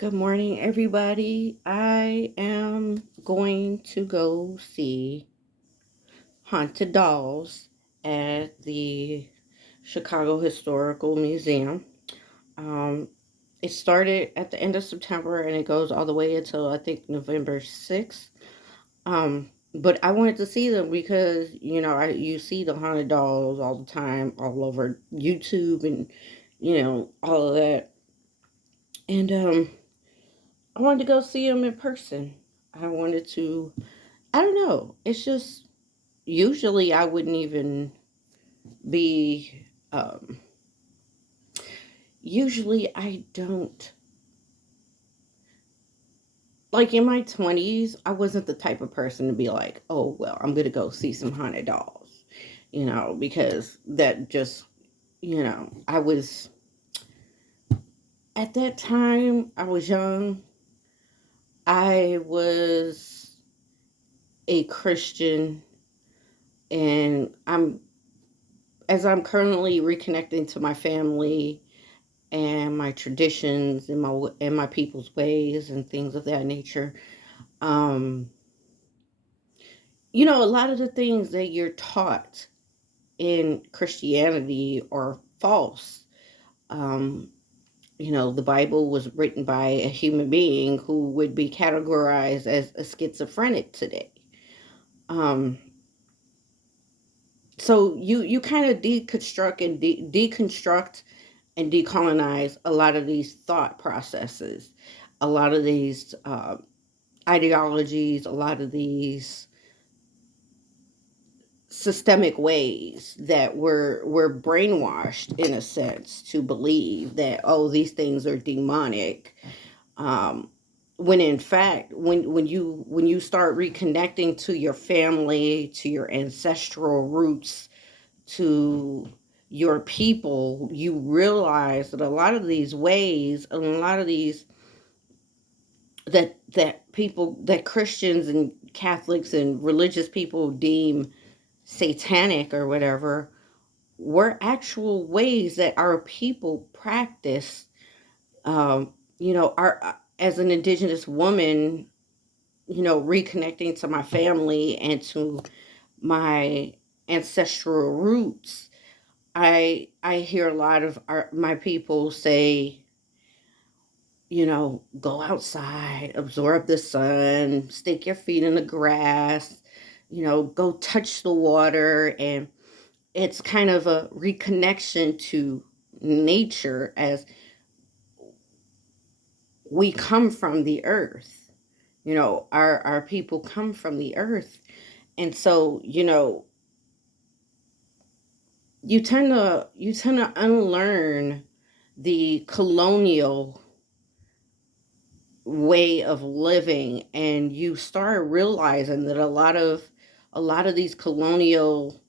Good morning, everybody. I am going to go see Haunted Dolls at the Chicago Historical Museum. Um, it started at the end of September and it goes all the way until I think November 6th. But I wanted to see them because you see the haunted dolls all the time, all over YouTube and all of that. And I wanted to go see them in person. I wanted to, I don't know. It's just, usually I wouldn't even be, usually I don't, like in my 20s, I wasn't the type of person to be like, oh, well, I'm going to go see some haunted dolls, because that just, I was, at that time, I was young. I was a Christian, and as I'm currently reconnecting to my family and my traditions and my people's ways and things of that nature, um, a lot of the things that you're taught in Christianity are false. Um, the Bible was written by a human being who would be categorized as a schizophrenic today. Um, so you kind of deconstruct and deconstruct and decolonize a lot of these thought processes, a lot of these ideologies, a lot of these systemic ways that we're brainwashed in a sense to believe that, oh, these things are demonic. um, when in fact, when you start reconnecting to your family, to your ancestral roots, to your people, you realize that a lot of these ways and a lot of these that Christians and Catholics and religious people deem satanic or whatever were actual ways that our people practice. Our As an indigenous woman, reconnecting to my family and to my ancestral roots, I hear a lot of my people say, go outside, absorb the sun, stick your feet in the grass, go touch the water. And it's kind of a reconnection to nature, as we come from the earth. Our people come from the earth. And so, you tend to unlearn the colonial way of living, and you start realizing that a lot of these colonial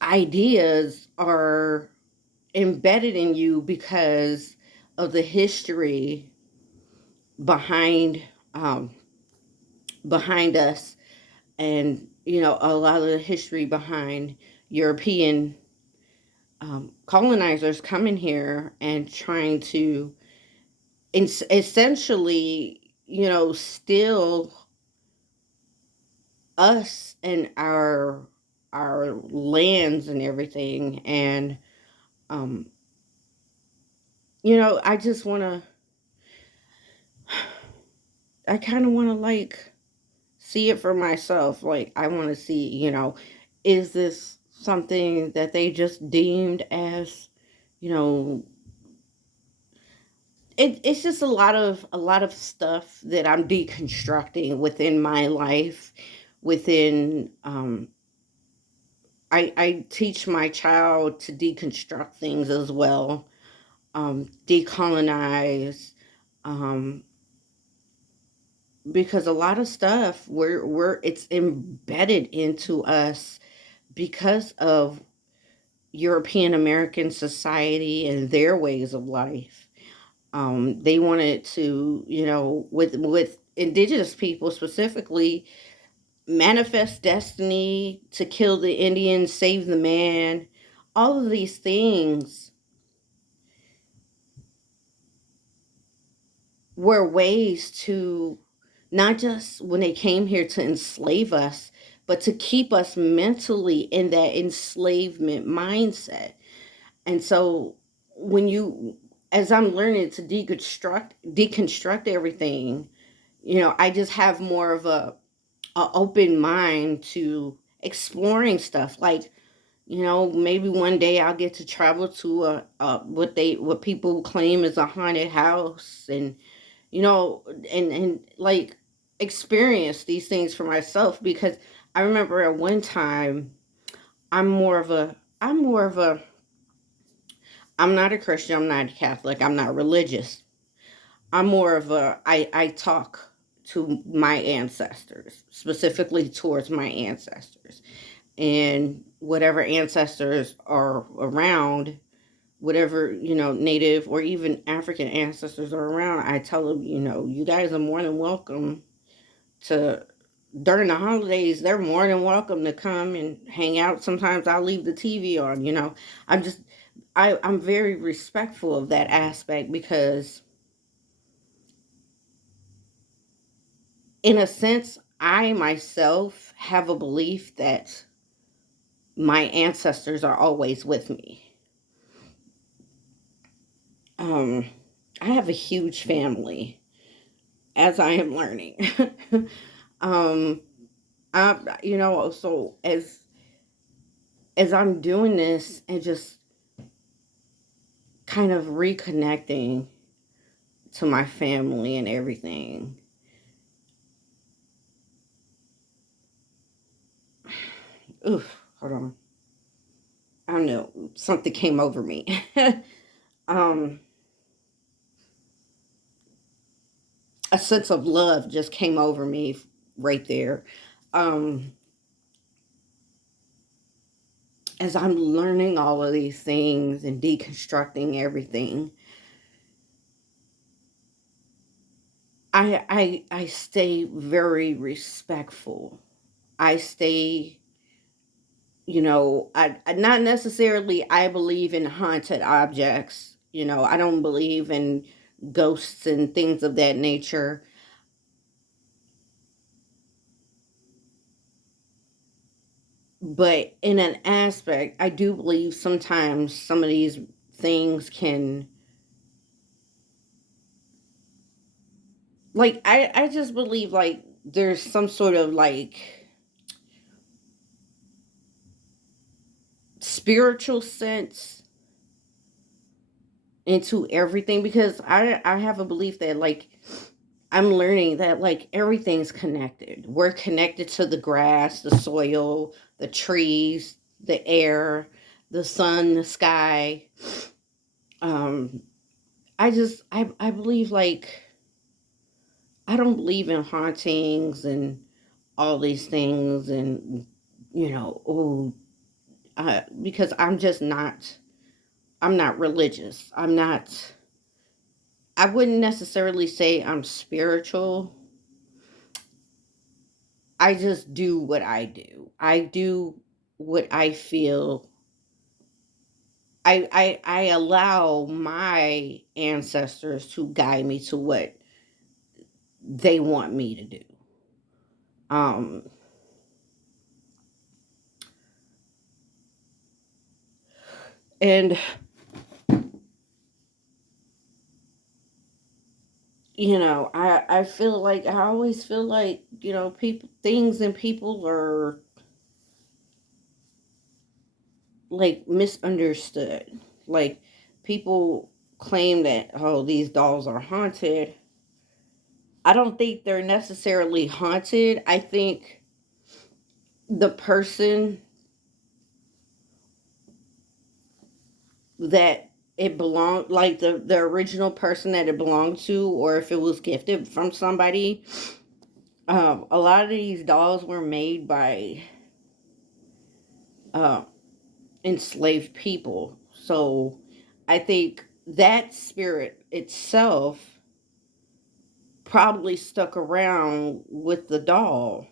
ideas are embedded in you because of the history behind um, behind us, and a lot of the history behind European colonizers coming here and trying to essentially, steal us and our lands and everything. And um I just want to I kind of want to, like, see it for myself. Like, I want to see, is this something that they just deemed as, you know it's just a lot of stuff that I'm deconstructing within my life. Within I teach my child to deconstruct things as well, decolonize, um, because a lot of stuff we're it's embedded into us because of European American society and their ways of life. They wanted to, with indigenous people specifically, manifest destiny, to kill the Indian, save the man. All of these things were ways to not just when they came here to enslave us, but to keep us mentally in that enslavement mindset. And so when you, as I'm learning to deconstruct everything, I just have more of a open mind to exploring stuff. Like, maybe one day I'll get to travel to what people claim is a haunted house, and and like experience these things for myself, because I remember at one time I'm more of a I'm not a Christian, I'm not a Catholic, I'm not religious. I'm more of I talk to my ancestors, specifically towards my ancestors. And whatever ancestors are around, whatever, native or even African ancestors are around, I tell them, you guys are more than welcome to, during the holidays, they're more than welcome to come and hang out. Sometimes I'll leave the TV on, I'm just, I'm very respectful of that aspect, because in a sense, I myself have a belief that my ancestors are always with me. Um, I have a huge family, as I am learning. um, so as I'm doing this and just kind of reconnecting to my family and everything. Oof, hold on. I don't know. Something came over me. um, a sense of love just came over me right there. Um, as I'm learning all of these things and deconstructing everything, I stay very respectful. I stay, I not necessarily I believe in haunted objects. I don't believe in ghosts and things of that nature. But in an aspect, I do believe sometimes some of these things can, like, I just believe like there's some sort of like spiritual sense into everything, because I have a belief that, like, I'm learning that, like, everything's connected. We're connected to the grass, the soil, the trees, the air, the sun, the sky. Um I believe, like, I don't believe in hauntings and all these things, and because I'm not religious. I wouldn't necessarily say I'm spiritual. I just do what I do. I do what I feel. I allow my ancestors to guide me to what they want me to do. Um, and I feel like I always feel like, people, things, and people are like misunderstood. Like, people claim that, oh, these dolls are haunted. I don't think they're necessarily haunted. I think the person that it belonged, like the original person that it belonged to, or if it was gifted from somebody. A lot of these dolls were made by uh, enslaved people. So I think that spirit itself probably stuck around with the doll.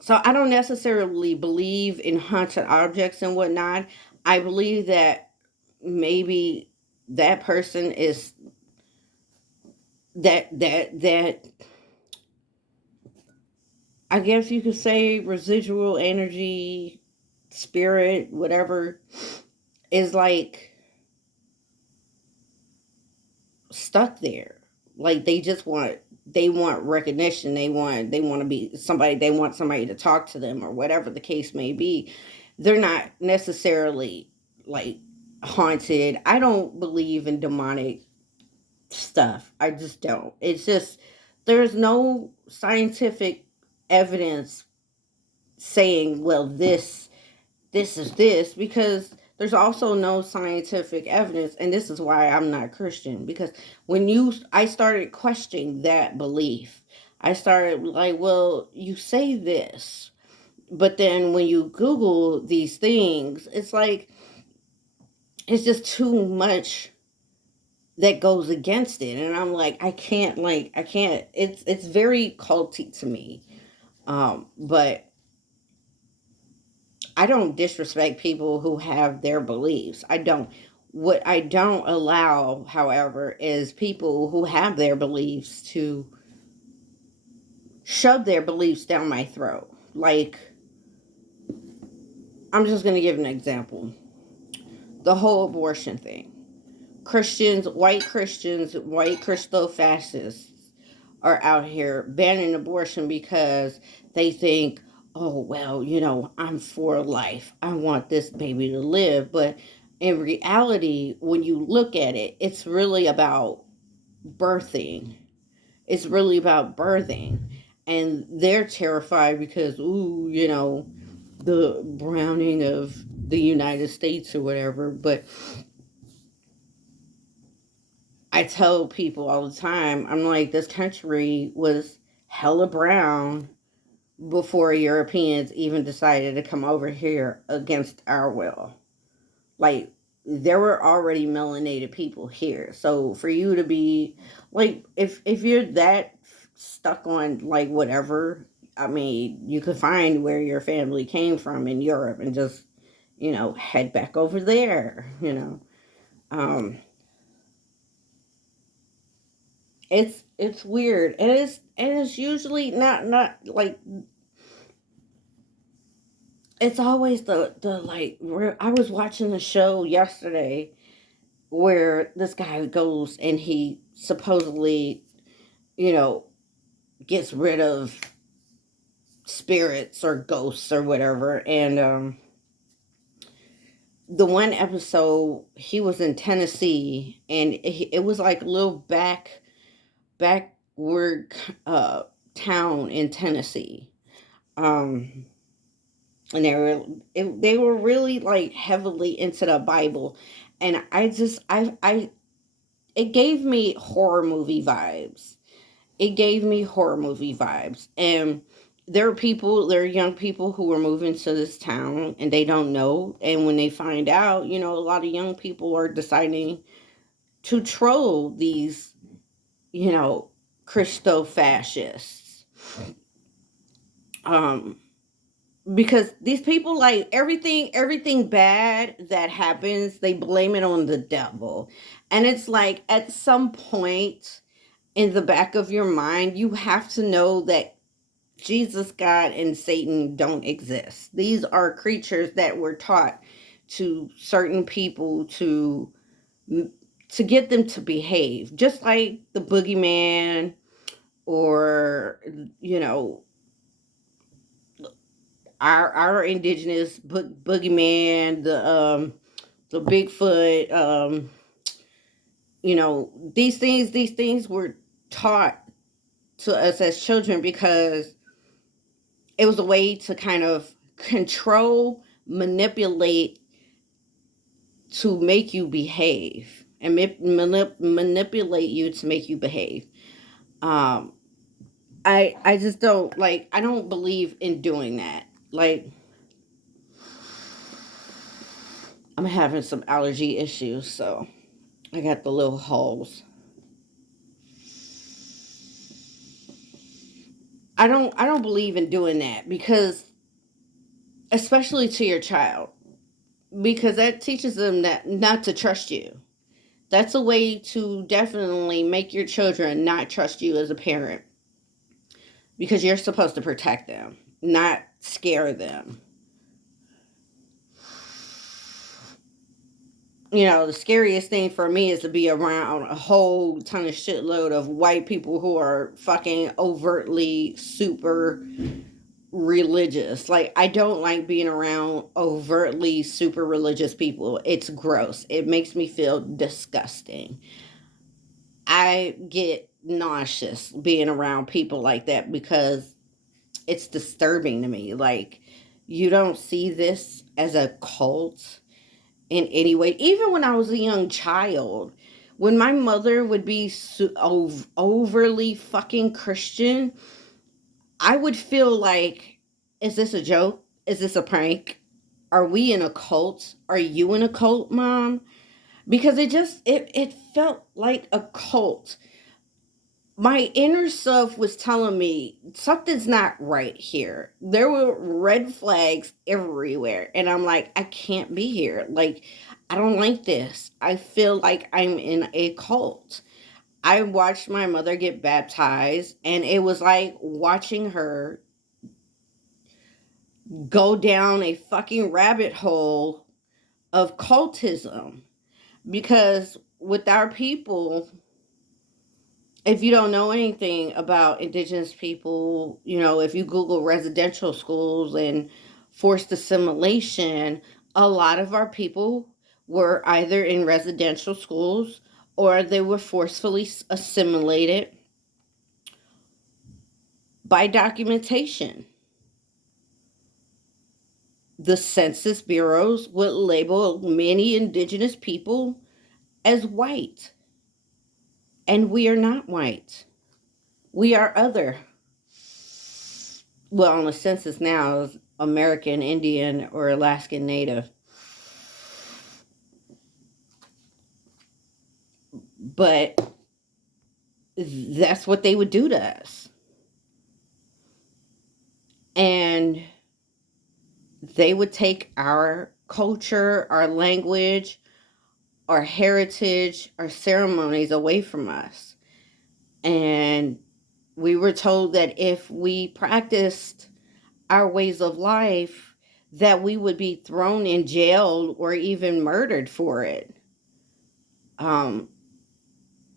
So I don't necessarily believe in haunted objects and whatnot. I believe that maybe that person is that I guess you could say residual energy, spirit, whatever, is like stuck there. Like they want recognition. They want to be somebody. They want somebody to talk to them or whatever the case may be. They're not necessarily like haunted. I don't believe in demonic stuff. I just don't. It's just there's no scientific evidence saying, well, this is this, because there's also no scientific evidence, and this is why I'm not Christian, because I started questioning that belief. I started like, well, you say this, but then when you Google these things, it's like it's just too much that goes against it, and I'm like, I can't. It's very culty to me. But I don't disrespect people who have their beliefs. I don't. What I don't allow, however, is people who have their beliefs to shove their beliefs down my throat. Like, I'm just going to give an example. The whole abortion thing. Christians, white Christo fascists are out here banning abortion because they think, oh, well, I'm for life. I want this baby to live. But in reality, when you look at it, it's really about birthing. It's really about birthing. And they're terrified because, ooh, the browning of the United States or whatever. But I tell people all the time, I'm like, this country was hella brown before Europeans even decided to come over here against our will. Like, there were already melanated people here. So for you to be like, if you're that stuck on like whatever, I mean, you could find where your family came from in Europe and just, head back over there. Um, it's weird, and it's usually not like it's always the like where I was watching a show yesterday where this guy goes and he supposedly, you know, gets rid of spirits or ghosts or whatever. And the one episode he was in Tennessee, and it was like a little backward uh town in Tennessee. Um and they were really like heavily into the Bible, and I it gave me horror movie vibes. It gave me horror movie vibes, and there are young people who are moving to this town and they don't know, and when they find out, a lot of young people are deciding to troll these, you know, Christo fascists. Um, because these people, like, everything bad that happens, they blame it on the devil. And it's like, at some point in the back of your mind, you have to know that Jesus, God, and Satan don't exist. These are creatures that were taught to certain people to get them to behave, just like the boogeyman, or, you know our indigenous boogeyman, the Bigfoot. These things were taught to us as children because it was a way to kind of control, manipulate, to make you behave, and manipulate you to make you behave. um I just don't like, I don't believe in doing that. Like, I'm having some allergy issues, so I got the little holes. I don't believe in doing that, because especially to your child, because that teaches them that not to trust you. That's a way to definitely make your children not trust you as a parent, because you're supposed to protect them, not scare them. The scariest thing for me is to be around a whole ton of shitload of white people who are fucking overtly super religious. Like, I don't like being around overtly super religious people. It's gross. It makes me feel disgusting. I get nauseous being around people like that because it's disturbing to me. Like, you don't see this as a cult in any way. Even when I was a young child, when my mother would be overly fucking Christian, I would feel like, is this a joke? Is this a prank? Are we in a cult? Are you in a cult, Mom? Because it felt like a cult. My inner self was telling me something's not right here. There were red flags everywhere. And I'm like, I can't be here. Like, I don't like this. I feel like I'm in a cult. I watched my mother get baptized, and it was like watching her go down a fucking rabbit hole of cultism. Because with our people, if you don't know anything about indigenous people, if you Google residential schools and forced assimilation, a lot of our people were either in residential schools or they were forcefully assimilated by documentation. The Census bureaus would label many indigenous people as white, and we are not white. We are other. Well, on the census now is American Indian or Alaskan Native. But that's what they would do to us. And they would take our culture, our language, our heritage, our ceremonies away from us. And we were told that if we practiced our ways of life, that we would be thrown in jail or even murdered for it.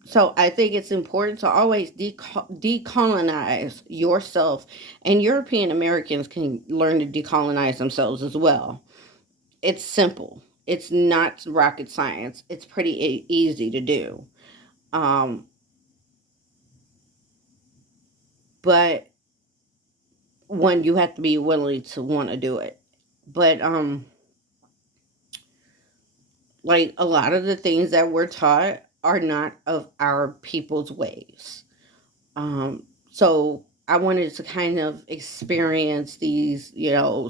So I think it's important to always decolonize yourself, and European Americans can learn to decolonize themselves as well. It's simple. It's not rocket science. It's pretty easy to do. Um, but when you have to be willing to want to do it. But like, a lot of the things that we're taught are not of our people's ways. So I wanted to kind of experience these, these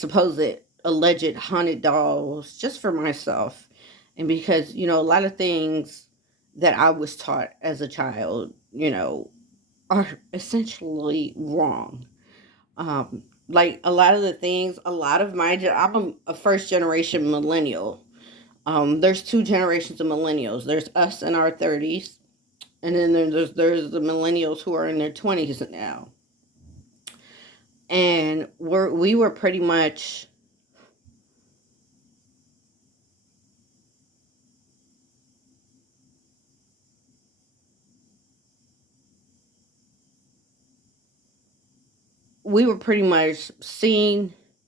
supposed alleged haunted dolls just for myself. And because, a lot of things that I was taught as a child, are essentially wrong. Like, a lot of the things, a lot of I'm a first generation millennial. There's two generations of millennials. There's us in our 30s, and then there's the millennials who are in their 20s now. And we were pretty much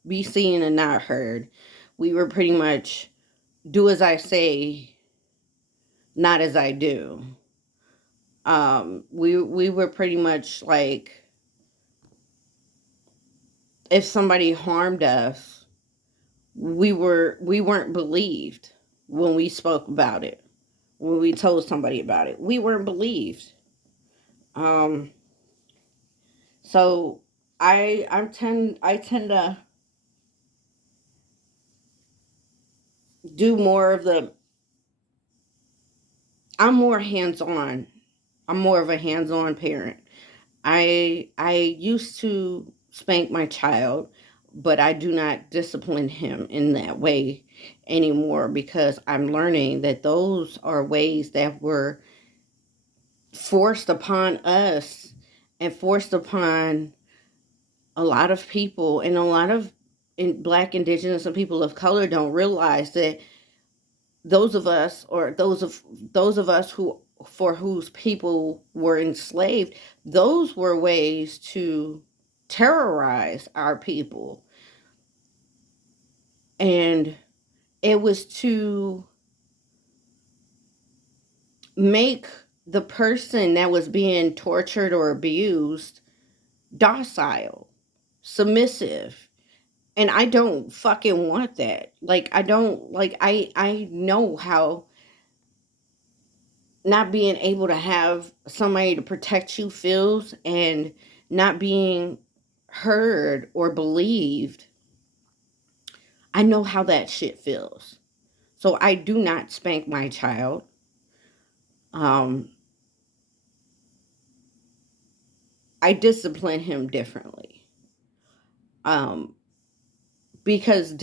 be seen and not heard. We were pretty much do as I say, not as I do. We were pretty much like, if somebody harmed us, we weren't believed when we spoke about it. When we told somebody about it, we weren't believed. Um, so I tend to do more of the. I'm more hands on. I'm more of a hands on parent. I used to spank my child, but I do not discipline him in that way. anymore, because I'm learning that those are ways that were forced upon us and forced upon a lot of people, and a lot of Black, Indigenous, and people of color don't realize that those of us, or those of us who, for whose people were enslaved, those were ways to terrorize our people. And it was to make the person that was being tortured or abused docile, submissive. And I don't fucking want that. Like, I don't, like, I know how not being able to have somebody to protect you feels, and not being heard or believed. I know how that shit feels. So I do not spank my child. Um, I discipline him differently. Um, because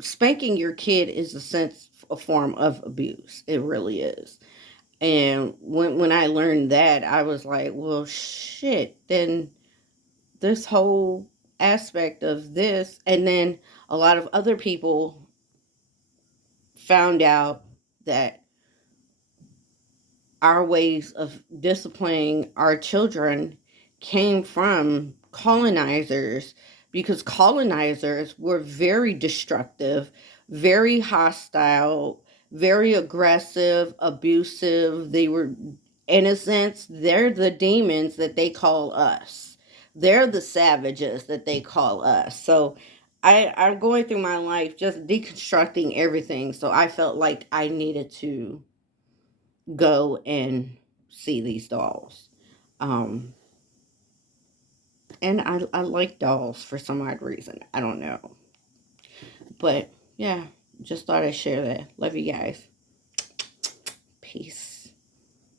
spanking your kid is a form of abuse. It really is. And when I learned that, I was like, well, shit. Then this whole aspect of this, and then a lot of other people found out that our ways of disciplining our children came from colonizers, because colonizers were very destructive, very hostile, very aggressive, abusive. They were, in a sense, they're the demons that they call us. They're the savages that they call us. So I'm going through my life just deconstructing everything. So I felt like I needed to go and see these dolls. Um, and I like dolls for some odd reason. I don't know. But yeah, just thought I'd share that. Love you guys. Peace.